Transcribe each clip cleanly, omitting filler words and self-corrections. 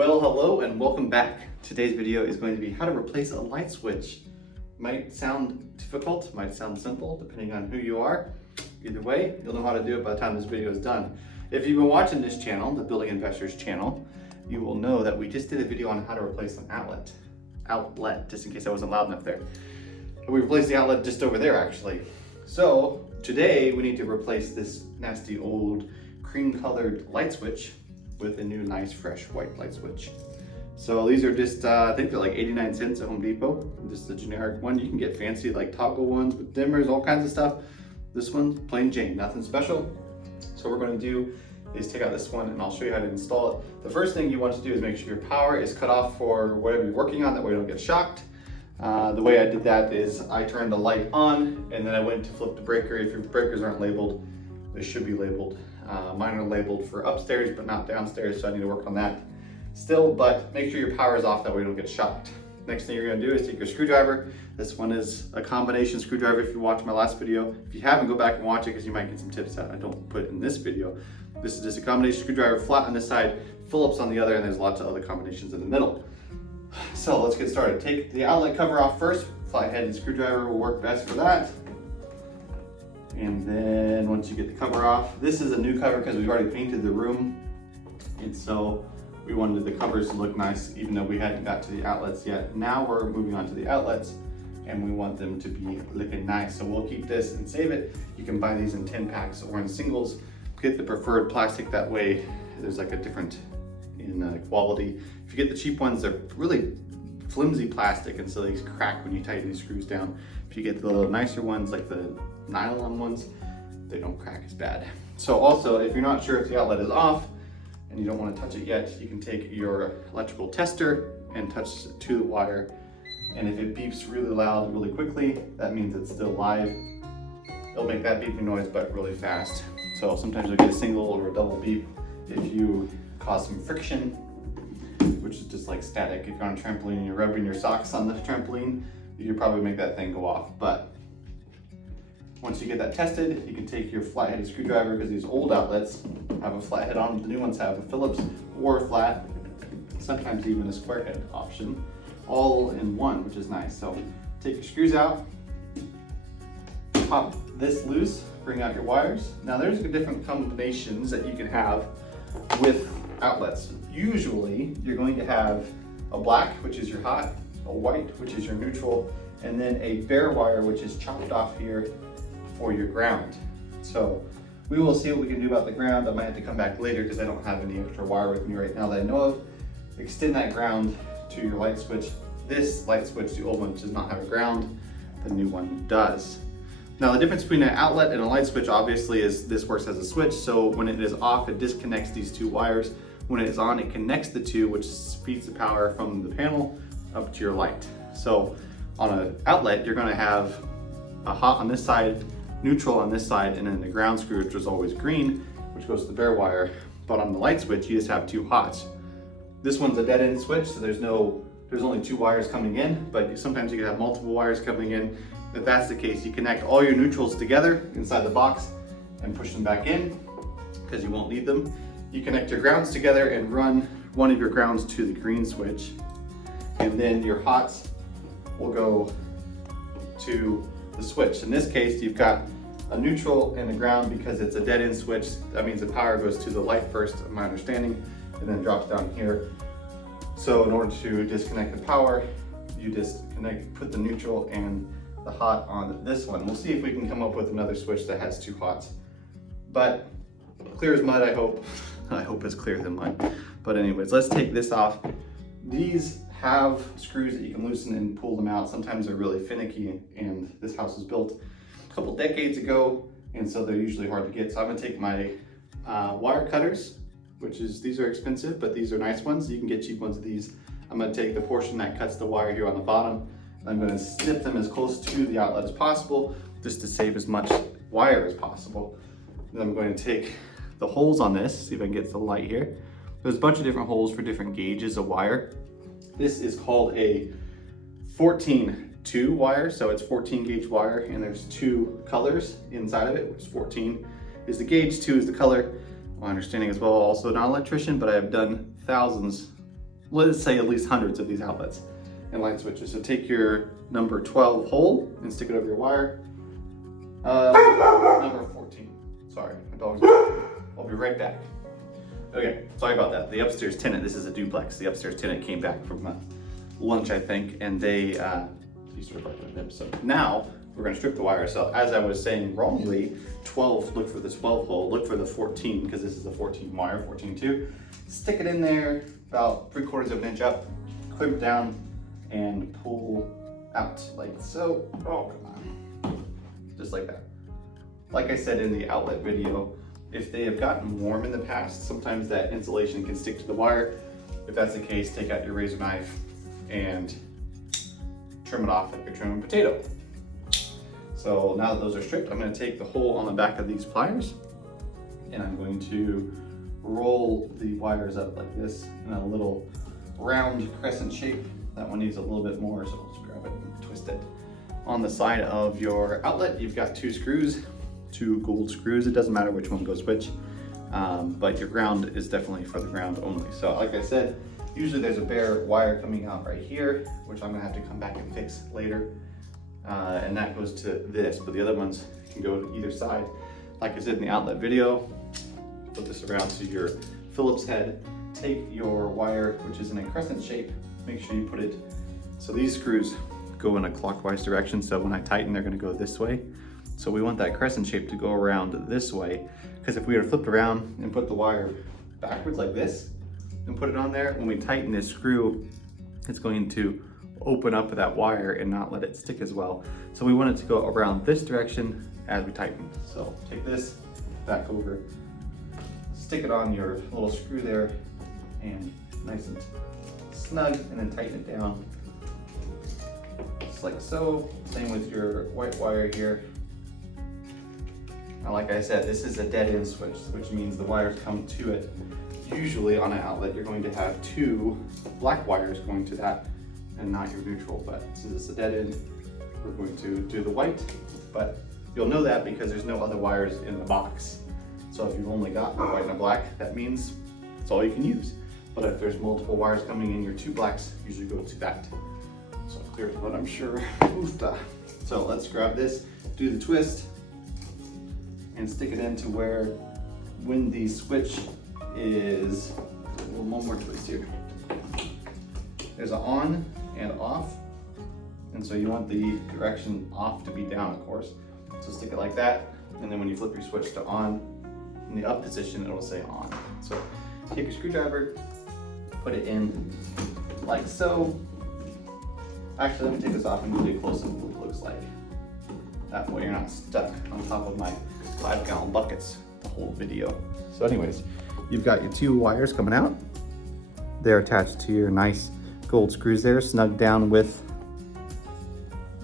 Well, hello and welcome back. Today's video is going to be how to replace a light switch. Might sound difficult, might sound simple, depending on who you are. Either way, you'll know how to do it by the time this video is done. If you've been watching this channel, the Building Investors channel, you will know that we just did a video on how to replace an outlet, just in case I wasn't loud enough there. And we replaced the outlet just over there actually. So today we need to replace this nasty old cream colored light switch with a new nice fresh white light switch. So these are just, I think they're like 89 cents at Home Depot. This is the generic one. You can get fancy like toggle ones with dimmers, all kinds of stuff. This one's plain Jane, nothing special. So what we're gonna do is take out this one and I'll show you how to install it. The first thing you want to do is make sure your power is cut off for whatever you're working on, that way you don't get shocked. The way I did that is I turned the light on and then I went to flip the breaker. If your breakers aren't labeled, they should be labeled. Mine are labeled for upstairs but not downstairs, so I need to work on that still, but make sure your power is off, that way you don't get shocked. Next thing you're gonna do is take your screwdriver. This one is a combination screwdriver if you watched my last video. If you haven't, go back and watch it because you might get some tips that I don't put in this video. This is just a combination screwdriver, flat on this side, Phillips on the other, and there's lots of other combinations in the middle. So let's get started. Take the outlet cover off first. Flat-headed screwdriver will work best for that. And then once you get the cover off, this is a new cover because we've already painted the room. And so we wanted the covers to look nice even though we hadn't got to the outlets yet. Now we're moving on to the outlets and we want them to be looking nice. So we'll keep this and save it. You can buy these in 10 packs or in singles. Get the preferred plastic, that way there's like a different in quality. If you get the cheap ones, they're really flimsy plastic and so they crack when you tighten these screws down. If you get the little nicer ones like the nylon ones, they don't crack as bad. So also, if you're not sure if the outlet is off and you don't want to touch it yet, you can take your electrical tester and touch it to the wire. And if it beeps really loud, really quickly, that means it's still live. It'll make that beeping noise, but really fast. So sometimes you'll get a single or a double beep if you cause some friction, which is just like static. If you're on a trampoline and you're rubbing your socks on the trampoline, you could probably make that thing go off. But once you get that tested, you can take your flat-headed screwdriver, because these old outlets have a flat head on them. The new ones have a Phillips or a flat, sometimes even a square head option, all in one, which is nice. So take your screws out, pop this loose, bring out your wires. Now there's different combinations that you can have with outlets. Usually you're going to have a black, which is your hot, a white, which is your neutral, and then a bare wire, which is chopped off here for your ground. So we will see what we can do about the ground. I might have to come back later because I don't have any extra wire with me right now that I know of. Extend that ground to your light switch. This light switch, the old one, does not have a ground. The new one does. Now the difference between an outlet and a light switch obviously is this works as a switch. So when it is off, it disconnects these two wires. When it is on, it connects the two, which feeds the power from the panel up to your light. So on an outlet, you're gonna have a hot on this side, neutral on this side, and then the ground screw, which is always green, which goes to the bare wire. But on the light switch, you just have two hots. This one's a dead end switch, so there's only two wires coming in, but sometimes you can have multiple wires coming in. If that's the case, you connect all your neutrals together inside the box and push them back in, because you won't need them. You connect your grounds together and run one of your grounds to the green switch, and then your hots will go to the switch. In this case, you've got a neutral and a ground because it's a dead end switch. That means the power goes to the light first, in my understanding, and then drops down here. So in order to disconnect the power, you put the neutral and the hot on this one. We'll see if we can come up with another switch that has two hots. But clear as mud, I hope. I hope it's clearer than mud. But anyways, let's take this off. These have screws that you can loosen and pull them out. Sometimes they're really finicky, and this house was built a couple decades ago, and so they're usually hard to get. So I'm gonna take my wire cutters, these are expensive, but these are nice ones. You can get cheap ones of these. I'm gonna take the portion that cuts the wire here on the bottom, and I'm gonna snip them as close to the outlet as possible, just to save as much wire as possible. Then I'm going to take the holes on this, see if I can get the light here. There's a bunch of different holes for different gauges of wire. This is called a 14-2 wire, so it's 14 gauge wire, and there's two colors inside of it, which is 14 is the gauge, 2 is the color. My understanding as well, also not an electrician, but I have done thousands let's say at least hundreds of these outlets and light switches. So take your number 12 hole and stick it over your wire. Number 14. Sorry, my dog's barking. I'll be right back. Okay, sorry about that. The upstairs tenant, this is a duplex. The upstairs tenant came back from lunch, I think, and they used to record an episode. Now, we're gonna strip the wire. So as I was saying wrongly, 12, look for the 12 hole, look for the 14, because this is a 14 wire, 14-2. Stick it in there about 3/4 of an inch up, clamp it down, and pull out like so. Oh, come on. Just like that. Like I said in the outlet video, if they have gotten warm in the past, sometimes that insulation can stick to the wire. If that's the case, take out your razor knife and trim it off like you're trimming a potato. So now that those are stripped, I'm going to take the hole on the back of these pliers and I'm going to roll the wires up like this in a little round crescent shape. That one needs a little bit more, so let's grab it and twist it. On the side of your outlet, you've got 2 screws, 2 gold screws. It doesn't matter which one goes which, but your ground is definitely for the ground only. So like I said, usually there's a bare wire coming out right here, which I'm gonna have to come back and fix later. And that goes to this, but the other ones can go to either side. Like I said in the outlet video, put this around to your Phillips head. Take your wire, which is in a crescent shape, make sure you put it, so these screws go in a clockwise direction, so when I tighten, they're gonna go this way. So we want that crescent shape to go around this way, because if we were to flip around and put the wire backwards like this, and put it on there, when we tighten this screw, it's going to open up that wire and not let it stick as well. So we want it to go around this direction as we tighten. So take this back over, stick it on your little screw there, and nice and snug, and then tighten it down. Just like so. Same with your white wire here. Now, like I said, this is a dead end switch, which means the wires come to it. Usually on an outlet, you're going to have 2 black wires going to that and not your neutral, but since it's a dead end, we're going to do the white, but you'll know that because there's no other wires in the box. So if you've only got a white and a black, that means that's all you can use. But if there's multiple wires coming in, your 2 blacks usually go to that. So clear what I'm sure. So let's grab this, do the twist, and stick it into where, when the switch is, one more twist here. There's an on and off, and so you want the direction off to be down, of course. So stick it like that, and then when you flip your switch to on, in the up position, it'll say on. So take your screwdriver, put it in like so. Actually, let me take this off and give you a close-up of what it looks like. That way you're not stuck on top of my 5-gallon buckets the whole video. So anyways, you've got your 2 wires coming out. They're attached to your nice gold screws there, snugged down with,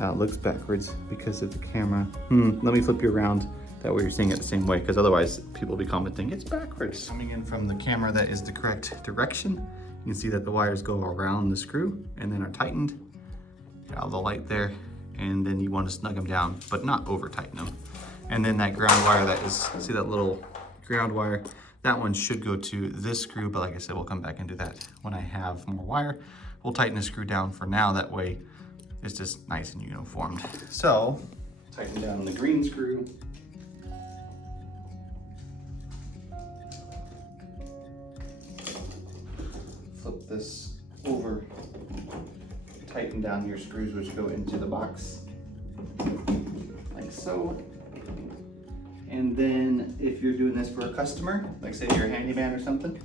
it looks backwards because of the camera. Let me flip you around. That way you're seeing it the same way, because otherwise people will be commenting, it's backwards. Coming in from the camera, that is the correct direction. You can see that the wires go around the screw and then are tightened. Got the light there, and then you want to snug them down, but not over tighten them. And then that ground wire, that is, see that little ground wire? That one should go to this screw, but like I said, we'll come back and do that when I have more wire. We'll tighten the screw down for now, that way it's just nice and uniformed. So, tighten down the green screw. Flip this over, tighten down your screws which go into the box, like so. And then if you're doing this for a customer, like say you're a handyman or something,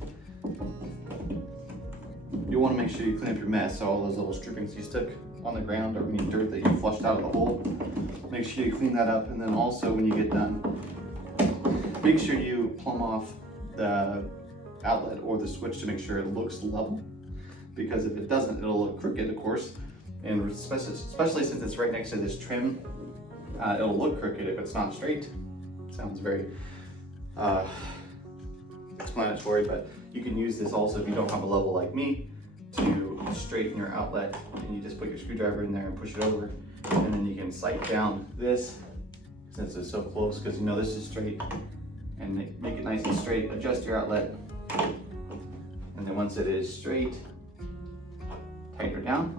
you want to make sure you clean up your mess. So all those little strippings you stuck on the ground or any dirt that you flushed out of the hole, make sure you clean that up. And then also when you get done, make sure you plumb off the outlet or the switch to make sure it looks level. Because if it doesn't, it'll look crooked, of course. And especially since it's right next to this trim, it'll look crooked if it's not straight. Sounds very explanatory, but you can use this also if you don't have a level like me to straighten your outlet, and you just put your screwdriver in there and push it over, and then you can sight down this since it's so close, because you know this is straight, and make it nice and straight. Adjust your outlet, and then once it is straight, down.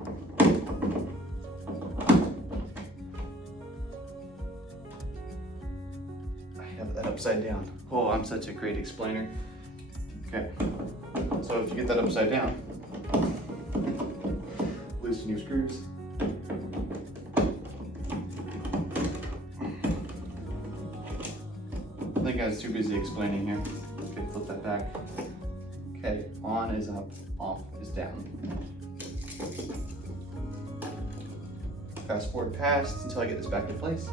I have that upside down. Oh, I'm such a great explainer. Okay, so if you get that upside down, loosen your screws. I think I was too busy explaining here. Okay, flip that back. Okay, on is up, off is down. Fast forward past until I get this back in place.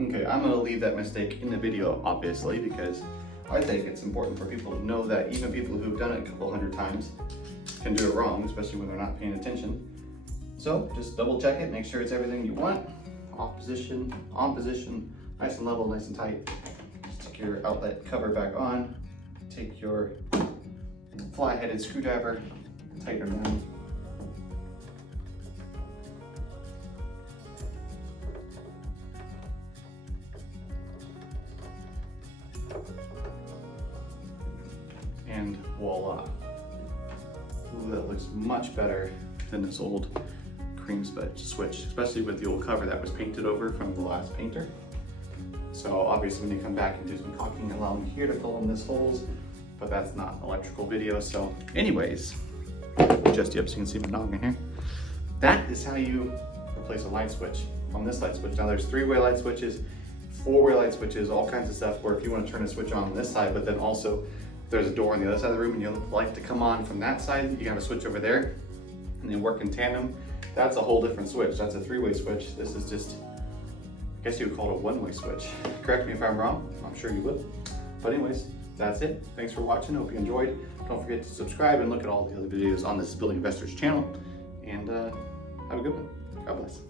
Okay, I'm gonna leave that mistake in the video, obviously, because I think it's important for people to know that even people who've done it a couple hundred times can do it wrong, especially when they're not paying attention. So just double check it, make sure it's everything you want. Off position, on position, nice and level, nice and tight. Just take your outlet cover back on. Take your fly-headed screwdriver, tighten her down. And voila. Ooh, that looks much better than this old cream switch, especially with the old cover that was painted over from the last painter. So obviously when you come back and do some caulking, allow me here to fill in these holes, but that's not an electrical video. So anyways, adjust you up so you can see my noggin here. That is how you replace a light switch on this light switch. Now there's 3-way light switches, 4-way light switches, all kinds of stuff where if you want to turn a switch on this side, but then also there's a door on the other side of the room and you want the light to come on from that side, you have a switch over there and they work in tandem. That's a whole different switch. That's a 3-way switch. This is just, I guess you would call it a 1-way switch. Correct me if I'm wrong, I'm sure you would. But anyways, that's it. Thanks for watching, hope you enjoyed. Don't forget to subscribe and look at all the other videos on this Building Investors channel. And have a good one. God bless.